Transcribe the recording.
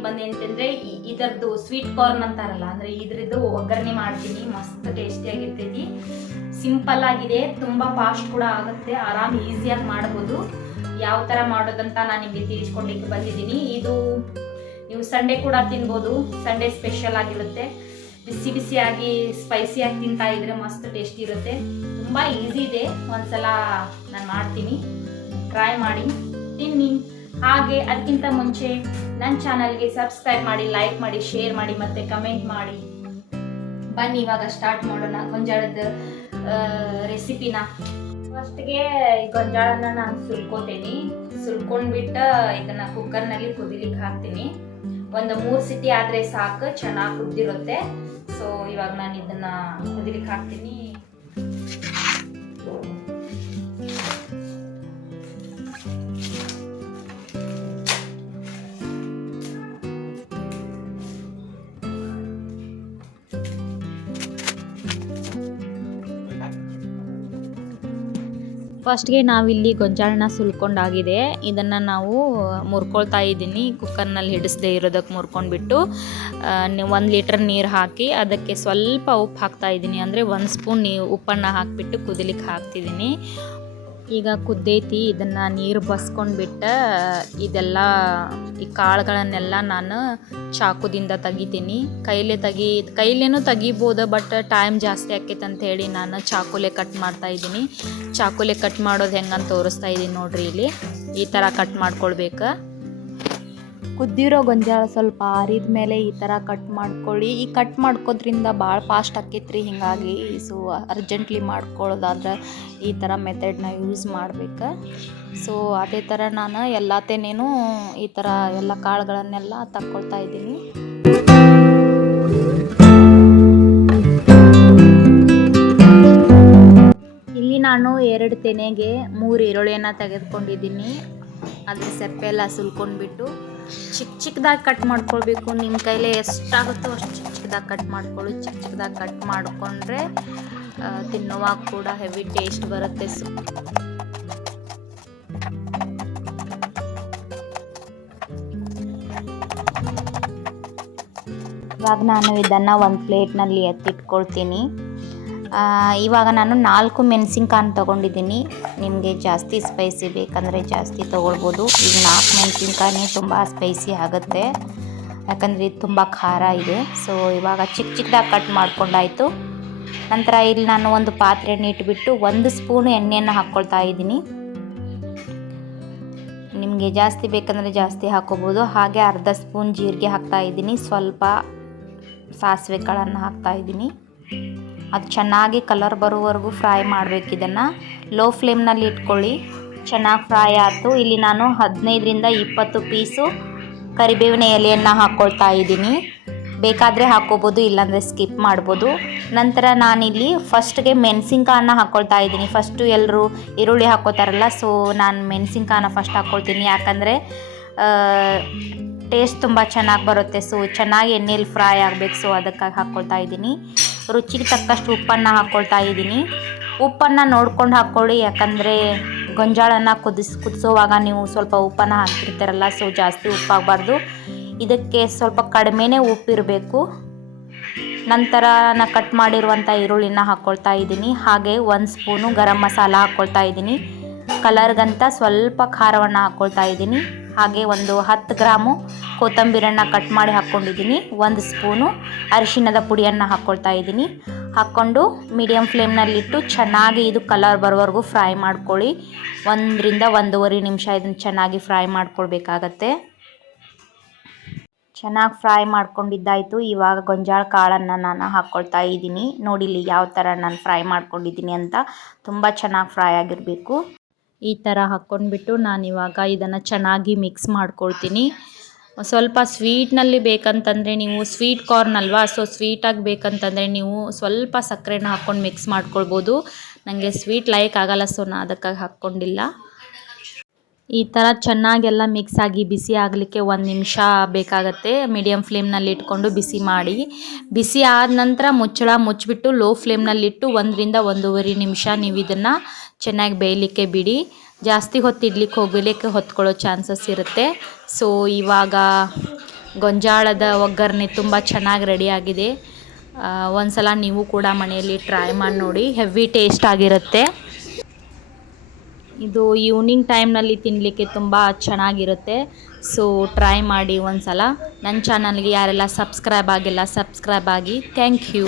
ತೋರಿಸ್ಕೊಡ್ಲಿಕ್ಕೆ ಬಂದೆ ಅಂತಂದರೆ ಇದರದ್ದು ಸ್ವೀಟ್ ಕಾರ್ನ್ ಅಂತಾರಲ್ಲ, ಅಂದರೆ ಇದ್ರದ್ದು ಒಗ್ಗರಣೆ ಮಾಡ್ತೀನಿ. ಮಸ್ತ್ ಟೇಸ್ಟಿಯಾಗಿರ್ತೈತಿ. ಸಿಂಪಲ್ ಆಗಿದೆ, ತುಂಬ ಫಾಸ್ಟ್ ಕೂಡ ಆಗುತ್ತೆ, ಆರಾಮ್ ಈಸಿಯಾಗಿ ಮಾಡ್ಬೋದು. ಯಾವ ಥರ ಮಾಡೋದಂತ ನಾನು ನಿಮಗೆ ತಿಳಿಸ್ಕೊಡ್ಲಿಕ್ಕೆ ಬಂದಿದ್ದೀನಿ. ಇದು ನೀವು ಸಂಡೇ ಕೂಡ ತಿನ್ಬೋದು, ಸಂಡೇ ಸ್ಪೆಷಲ್ ಆಗಿರುತ್ತೆ. ಬಿಸಿ ಬಿಸಿಯಾಗಿ ಸ್ಪೈಸಿಯಾಗಿ ತಿಂತಾ ಇದ್ರೆ ಮಸ್ತ್ ಟೇಸ್ಟಿ ಇರುತ್ತೆ. ತುಂಬ ಈಸಿ ಇದೆ, ಒಂದ್ಸಲ ನಾನು ಮಾಡ್ತೀನಿ, ಟ್ರೈ ಮಾಡಿ ತಿನ್ನಿ. ಹಾಗೆ ಅದಕ್ಕಿಂತ ಮುಂಚೆ ನನ್ನ ಚಾನಲ್ಗೆ ಸಬ್ಸ್ಕ್ರೈಬ್ ಮಾಡಿ, ಲೈಕ್ ಮಾಡಿ, ಶೇರ್ ಮಾಡಿ ಮತ್ತು ಕಮೆಂಟ್ ಮಾಡಿ. ಬನ್ನಿ ಇವಾಗ ಸ್ಟಾರ್ಟ್ ಮಾಡೋಣ ಗೊಂಜಾಳದ ರೆಸಿಪಿನ. ಫಸ್ಟ್ಗೆ ಗೊಂಜಾಳನ ನಾನು ಸುಲ್ಕೋತೀನಿ. ಸುಲ್ಕೊಂಡ್ಬಿಟ್ಟು ಇದನ್ನು ಕುಕ್ಕರ್ನಲ್ಲಿ ಕುದಿಲಿಕ್ಕೆ ಹಾಕ್ತೀನಿ. ಒಂದು 3 ಸಿಟಿ ಆದರೆ ಸಾಕು, ಚೆನ್ನಾಗಿ ಕುದ್ದಿರುತ್ತೆ. ಸೊ ಇವಾಗ ನಾನು ಇದನ್ನು ಕುದಿಲಿಕ್ಕೆ ಹಾಕ್ತೀನಿ. ಫಸ್ಟ್ಗೆ ನಾವಿಲ್ಲಿ ಗೊಂಜಾಳನ ಸುಲ್ಕೊಂಡಾಗಿದೆ. ಇದನ್ನು ನಾವು ಮುರ್ಕೊಳ್ತಾ ಇದ್ದೀನಿ. ಕುಕ್ಕರ್ನಲ್ಲಿ ಹಿಡಿಸದೇ ಇರೋದಕ್ಕೆ ಮುರ್ಕೊಂಡ್ಬಿಟ್ಟು 1 ಲೀಟರ್ ನೀರು ಹಾಕಿ ಅದಕ್ಕೆ ಸ್ವಲ್ಪ ಉಪ್ಪು ಹಾಕ್ತಾ ಇದ್ದೀನಿ. ಅಂದರೆ 1 ಸ್ಪೂನ್ ಉಪ್ಪನ್ನು ಹಾಕಿಬಿಟ್ಟು ಕುದಿಲಿಕ್ಕೆ ಹಾಕ್ತಿದ್ದೀನಿ. ಈಗ ಕುದ್ದೈತಿ. ಇದನ್ನು ನೀರು ಬಸ್ಕೊಂಡ್ಬಿಟ್ಟು ಇದೆಲ್ಲ ಈ ಕಾಳುಗಳನ್ನೆಲ್ಲ ನಾನು ಚಾಕುದಿಂದ ತೆಗಿತೀನಿ. ಕೈಲೇನೂ ತೆಗಿಬೋದು, ಬಟ್ ಟೈಮ್ ಜಾಸ್ತಿ ಆಕೈತೆ ಅಂತ ಹೇಳಿ ನಾನು ಚಾಕುಲೆ ಕಟ್ ಮಾಡ್ತಾ ಇದ್ದೀನಿ. ಚಾಕುಲೆ ಕಟ್ ಮಾಡೋದು ಹೆಂಗಂತ ತೋರಿಸ್ತಾ ಇದ್ದೀನಿ ನೋಡ್ರಿ. ಇಲ್ಲಿ ಈ ಥರ ಕಟ್ ಮಾಡ್ಕೊಳ್ಬೇಕು. ಕುದ್ದಿರೋ ಗೊಂಜಾಳ ಸ್ವಲ್ಪ ಆರಿದ ಮೇಲೆ ಈ ಥರ ಕಟ್ ಮಾಡ್ಕೊಳ್ಳಿ. ಈ ಕಟ್ ಮಾಡ್ಕೋದ್ರಿಂದ ಭಾಳ ಫಾಸ್ಟ್ ಆಕೈತ್ರಿ. ಹೀಗಾಗಿ ಸೊ ಅರ್ಜೆಂಟ್ಲಿ ಮಾಡ್ಕೊಳ್ಳೋದಾದ್ರೆ ಈ ಥರ ಮೆಥಡ್ನ ಯೂಸ್ ಮಾಡ್ಬೇಕು. ಸೊ ಅದೇ ಥರ ನಾನು ಎಲ್ಲತೇನೇನು ಈ ಥರ ಎಲ್ಲ ಕಾಳುಗಳನ್ನೆಲ್ಲ ತಕ್ಕೊಳ್ತಾ ಇದ್ದೀನಿ. ಇಲ್ಲಿ ನಾನು 2 ತೆನೆಗೆ 3 ಈರುಳ್ಳಿಯನ್ನು ತೆಗೆದುಕೊಂಡಿದ್ದೀನಿ. ಅದ್ರ ಸೆಪ್ಪೆ ಎಲ್ಲ ಸುಲ್ಕೊಂಡ್ಬಿಟ್ಟು ಚಿಕ್ಕದಾಗಿ ಕಟ್ ಮಾಡ್ಕೊಳ್ಬೇಕು. ನಿಮ್ಮ ಕೈಲೇ ಎಷ್ಟಾಗುತ್ತೋ ಅಷ್ಟು ಚಿಕ್ಕದಾಗಿ ಕಟ್ ಮಾಡ್ಕೊಳ್ಳಿ. ಚಿಕ್ಕದಾಗಿ ಕಟ್ ಮಾಡಿಕೊಂಡ್ರೆ ತಿನ್ನುವಾಗ ಕೂಡ ಹೆವಿ ಟೇಸ್ಟ್ ಬರುತ್ತೆ. ಇವಾಗ ನಾನು ಇದನ್ನು ಒಂದು ಪ್ಲೇಟ್ನಲ್ಲಿ ಎತ್ತಿಟ್ಕೊಳ್ತೀನಿ. ಇವಾಗ ನಾನು 4 ಮೆಣಸಿನ್ಕಾಯಿ ತೊಗೊಂಡಿದ್ದೀನಿ. ನಿಮಗೆ ಜಾಸ್ತಿ ಸ್ಪೈಸಿ ಬೇಕಂದರೆ ಜಾಸ್ತಿ ತೊಗೊಳ್ಬೋದು. ಈಗ 4 ಮೆಣಸಿನ್ಕಾಯಿ ತುಂಬ ಸ್ಪೈಸಿ ಆಗುತ್ತೆ, ಯಾಕಂದರೆ ಇದು ತುಂಬ ಖಾರ ಇದೆ. ಸೊ ಇವಾಗ ಚಿಕ್ಕದಾಗಿ ಕಟ್ ಮಾಡ್ಕೊಂಡಾಯಿತು. ನಂತರ ಇಲ್ಲಿ ನಾನು ಒಂದು ಪಾತ್ರೆಯನ್ನು ಇಟ್ಬಿಟ್ಟು 1 ಸ್ಪೂನ್ ಎಣ್ಣೆಯನ್ನು ಹಾಕ್ಕೊಳ್ತಾ ಇದ್ದೀನಿ. ನಿಮಗೆ ಜಾಸ್ತಿ ಬೇಕಂದರೆ ಜಾಸ್ತಿ ಹಾಕೋಬೋದು. ಹಾಗೆ ಅರ್ಧ ಸ್ಪೂನ್ ಜೀರಿಗೆ ಹಾಕ್ತಾ ಇದ್ದೀನಿ. ಸ್ವಲ್ಪ ಸಾಸಿವೆ ಕಾಳನ್ನು ಹಾಕ್ತಾ ಇದ್ದೀನಿ. ಅದು ಚೆನ್ನಾಗಿ ಕಲರ್ ಬರೋವರೆಗೂ ಫ್ರೈ ಮಾಡಬೇಕು. ಇದನ್ನು ಲೋ ಫ್ಲೇಮ್ನಲ್ಲಿ ಇಟ್ಕೊಳ್ಳಿ. ಚೆನ್ನಾಗಿ ಫ್ರೈ ಆಯಿತು. ಇಲ್ಲಿ ನಾನು 15ರಿಂದ 20 ಪೀಸು ಕರಿಬೇವಿನ ಎಲೆಯನ್ನು ಹಾಕ್ಕೊಳ್ತಾ ಇದ್ದೀನಿ. ಬೇಕಾದರೆ ಹಾಕ್ಕೋಬೋದು, ಇಲ್ಲಾಂದರೆ ಸ್ಕಿಪ್ ಮಾಡ್ಬೋದು. ನಂತರ ನಾನಿಲ್ಲಿ ಫಸ್ಟ್ಗೆ ಮೆಣಸಿನ್ಕಾಯನ್ನ ಹಾಕ್ಕೊಳ್ತಾ ಇದ್ದೀನಿ. ಫಸ್ಟು ಎಲ್ಲರೂ ಈರುಳ್ಳಿ ಹಾಕ್ಕೋತಾರಲ್ಲ, ಸೊ ನಾನು ಮೆಣಸಿನ್ಕಾಯನ್ನ ಫಸ್ಟ್ ಹಾಕ್ಕೊಳ್ತೀನಿ. ಯಾಕಂದರೆ ಟೇಸ್ಟ್ ತುಂಬ ಚೆನ್ನಾಗಿ ಬರುತ್ತೆ. ಸೊ ಚೆನ್ನಾಗಿ ಎಣ್ಣೆಯಲ್ಲಿ ಫ್ರೈ ಆಗಬೇಕು. ಸೊ ಅದಕ್ಕಾಗಿ ಹಾಕ್ಕೊಳ್ತಾ ಇದ್ದೀನಿ. ರುಚಿಗೆ ತಕ್ಕಷ್ಟು ಉಪ್ಪನ್ನು ಹಾಕ್ಕೊಳ್ತಾ ಇದ್ದೀನಿ. ಉಪ್ಪನ್ನು ನೋಡ್ಕೊಂಡು ಹಾಕ್ಕೊಳ್ಳಿ, ಯಾಕಂದರೆ ಗೊಂಜಾಳನ್ನು ಕುದಿಸೋವಾಗ ನೀವು ಸ್ವಲ್ಪ ಉಪ್ಪನ್ನು ಹಾಕಿರ್ತೀರಲ್ಲ, ಸೊ ಜಾಸ್ತಿ ಉಪ್ಪಾಗಬಾರ್ದು. ಇದಕ್ಕೆ ಸ್ವಲ್ಪ ಕಡಿಮೆನೇ ಉಪ್ಪಿರಬೇಕು. ನಂತರ ನಾನು ಕಟ್ ಮಾಡಿರುವಂಥ ಈರುಳ್ಳಿನ ಹಾಕ್ಕೊಳ್ತಾ ಇದ್ದೀನಿ. ಹಾಗೆ 1 ಸ್ಪೂನು ಗರಂ ಮಸಾಲ ಹಾಕ್ಕೊಳ್ತಾ ಇದ್ದೀನಿ. ಕಲರ್ಗಂತ ಸ್ವಲ್ಪ ಖಾರವನ್ನು ಹಾಕ್ಕೊಳ್ತಾ ಇದ್ದೀನಿ. ಹಾಗೆ ಒಂದು 10 ಗ್ರಾಮು ಕೊತ್ತಂಬರಿಯನ್ನು ಕಟ್ ಮಾಡಿ ಹಾಕ್ಕೊಂಡಿದ್ದೀನಿ. 1 ಸ್ಪೂನು ಅರಿಶಿಣದ ಪುಡಿಯನ್ನು ಹಾಕ್ಕೊಳ್ತಾ ಇದ್ದೀನಿ. ಹಾಕ್ಕೊಂಡು ಮೀಡಿಯಮ್ ಫ್ಲೇಮ್ನಲ್ಲಿಟ್ಟು ಚೆನ್ನಾಗಿ ಇದು ಕಲರ್ ಬರೋವರೆಗೂ ಫ್ರೈ ಮಾಡ್ಕೊಳ್ಳಿ. 1ರಿಂದ 1.5 ನಿಮಿಷ ಇದನ್ನು ಚೆನ್ನಾಗಿ ಫ್ರೈ ಮಾಡ್ಕೊಳ್ಬೇಕಾಗತ್ತೆ. ಚೆನ್ನಾಗಿ ಫ್ರೈ ಮಾಡ್ಕೊಂಡಿದ್ದಾಯಿತು. ಇವಾಗ ಗೊಂಜಾಳ ಕಾಳನ್ನು ನಾನು ಹಾಕ್ಕೊಳ್ತಾ ಇದ್ದೀನಿ. ನೋಡಿಲಿ ಯಾವ ಥರ ನಾನು ಫ್ರೈ ಮಾಡ್ಕೊಂಡಿದ್ದೀನಿ ಅಂತ. ತುಂಬ ಚೆನ್ನಾಗಿ ಫ್ರೈ ಆಗಿರಬೇಕು. ಈ ಥರ ಹಾಕ್ಕೊಂಡ್ಬಿಟ್ಟು ನಾನಿವಾಗ ಇದನ್ನು ಚೆನ್ನಾಗಿ ಮಿಕ್ಸ್ ಮಾಡ್ಕೊಳ್ತೀನಿ. ಸ್ವಲ್ಪ ಸ್ವೀಟ್ನಲ್ಲಿ ಬೇಕಂತಂದರೆ ನೀವು ಸ್ವೀಟ್ ಕಾರ್ನ್ ಅಲ್ವಾ, ಸೊ ಸ್ವೀಟಾಗಿ ಬೇಕಂತಂದರೆ ನೀವು ಸ್ವಲ್ಪ ಸಕ್ಕರೆನ ಹಾಕ್ಕೊಂಡು ಮಿಕ್ಸ್ ಮಾಡ್ಕೊಳ್ಬೋದು. ನನಗೆ ಸ್ವೀಟ್ ಲೈಕ್ ಆಗಲ್ಲ, ಸೊ ನಾನು ಅದಕ್ಕಾಗಿ ಹಾಕ್ಕೊಂಡಿಲ್ಲ. ಈ ಥರ ಚೆನ್ನಾಗೆಲ್ಲ ಮಿಕ್ಸ್ ಆಗಿ ಬಿಸಿ ಆಗಲಿಕ್ಕೆ 1 ನಿಮಿಷ ಬೇಕಾಗತ್ತೆ. ಮೀಡಿಯಮ್ ಫ್ಲೇಮ್ನಲ್ಲಿ ಇಟ್ಕೊಂಡು ಬಿಸಿ ಮಾಡಿ. ಬಿಸಿ ಆದ ನಂತರ ಮುಚ್ಚಳ ಮುಚ್ಚಿಬಿಟ್ಟು ಲೋ ಫ್ಲೇಮ್ನಲ್ಲಿಟ್ಟು 1ರಿಂದ 1.5 ನಿಮಿಷ ನೀವು ಇದನ್ನು ಚೆನ್ನಾಗಿ ಬೇಯಲಿಕ್ಕೆ ಬಿಡಿ. ಜಾಸ್ತಿ ಹೊತ್ತು ಇಡ್ಲಿಕ್ಕೆ ಹೋಗಲಿಕ್ಕೆ ಹೊತ್ಕೊಳ್ಳೋ ಚಾನ್ಸಸ್ ಇರುತ್ತೆ. ಸೊ ಇವಾಗ ಗೊಂಜಾಳದ ಒಗ್ಗರಣೆ ತುಂಬ ಚೆನ್ನಾಗಿ ರೆಡಿಯಾಗಿದೆ. ಒಂದು ಸಲ ನೀವು ಕೂಡ ಮನೆಯಲ್ಲಿ ಟ್ರೈ ಮಾಡಿ ನೋಡಿ, ಹೆವಿ ಟೇಸ್ಟ್ ಆಗಿರುತ್ತೆ. ಇದು ಈವ್ನಿಂಗ್ ಟೈಮ್ನಲ್ಲಿ ತಿನ್ನಲಿಕ್ಕೆ ತುಂಬ ಚೆನ್ನಾಗಿರುತ್ತೆ. ಸೊ ಟ್ರೈ ಮಾಡಿ ಒಂದು ಸಲ. ನನ್ನ ಚಾನಲ್ಗೆ ಯಾರೆಲ್ಲ ಸಬ್ಸ್ಕ್ರೈಬ್ ಆಗಿಲ್ಲ ಸಬ್ಸ್ಕ್ರೈಬ್ ಆಗಿ. Thank you.